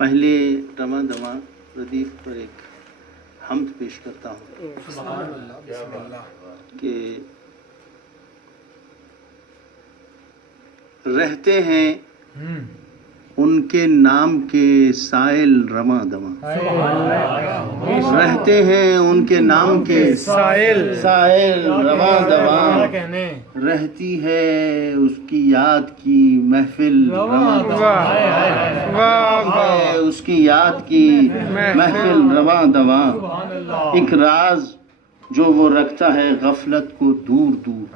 پہلے رواں دواں ردیف پر ایک حمد پیش کرتا ہوں کہ رہتے ہیں ان کے نام کے سائل رواں دواں، رہتے ہیں ان کے نام کے سائل رواں دواں، رہتی ہے اس کی یاد کی محفل رواں دواں، ہے اس کی یاد کی محفل رواں دواں، ایک راز جو وہ رکھتا ہے غفلت کو دور دور،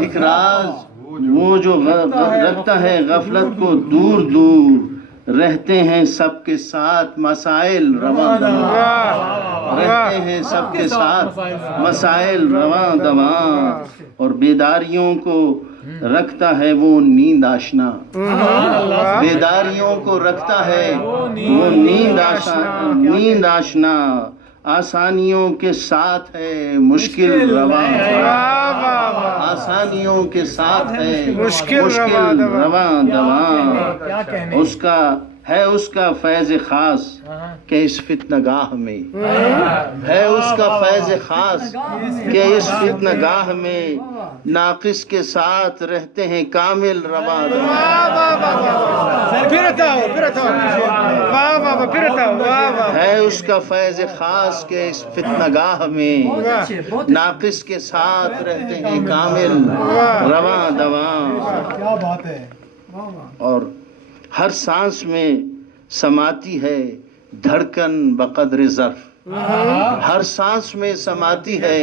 ایک راز وہ جو رکھتا ہے غفلت کو دور دور، رہتے ہیں سب کے ساتھ مسائل رواں دواں، رہتے ہیں سب کے ساتھ مسائل رواں دواں، اور بیداریوں کو رکھتا ہے وہ نیند آشنا، بیداریوں کو رکھتا ہے وہ نیند آشنا، آسانیوں کے ساتھ ہے مشکل رواں، آسانیوں کے ساتھ ہے مشکل رواں دواں، اس کا فیض خاص کہ اس فتنہ گاہ میں، ہے اس کا فیض خاص کہ اس فتنہ گاہ میں، ناقص کے ساتھ رہتے ہیں کامل رواں دواں، ہے اس کا فیض خاص کہ اس فتنہ گاہ میں، ناقص کے ساتھ رہتے ہیں کامل رواں دواں، اور ہر سانس میں سماتی ہے دھڑکن بقدر ظرف، ہر سانس میں سماتی ہے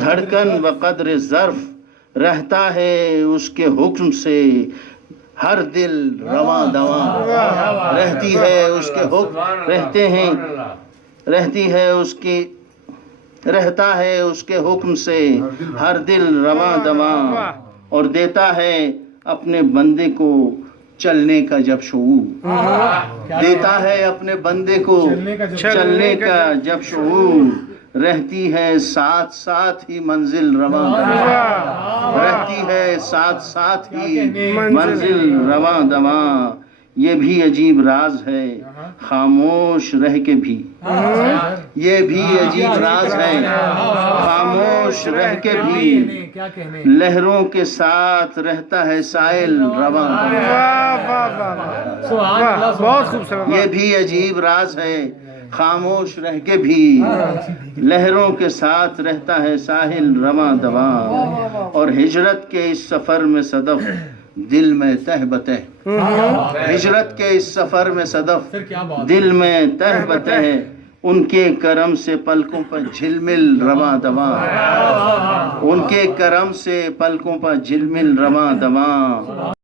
دھڑکن بقدر ظرف، رہتا ہے اس کے حکم سے ہر دل رواں دواں، رہتی ہے اس کے حکم، رہتا ہے اس کے حکم سے ہر دل رواں دواں، اور دیتا ہے اپنے بندے کو چلنے کا جب شعور، دیتا ہے اپنے بندے کو چلنے کا جب شعور، رہتی ہے ساتھ ساتھ ہی منزل رواں دواں، رہتی ہے ساتھ ساتھ ہی منزل رواں دواں، یہ بھی عجیب راز ہے خاموش رہ کے بھی، یہ بھی عجیب راز ہے خاموش رہ کے بھی، لہروں کے ساتھ رہتا ہے سائل رواں دواں، یہ بھی عجیب راز ہے خاموش رہ کے بھی، لہروں کے ساتھ رہتا ہے ساحل رواں دواں، اور ہجرت کے اس سفر میں صدف دل میں تہ بتہ، ہجرت کے اس سفر میں صدف دل میں تہ بتہ، ان کے کرم سے پلکوں پر جھلمل رواں دواں، ان کے کرم سے پلکوں پر جھلمل رواں دواں۔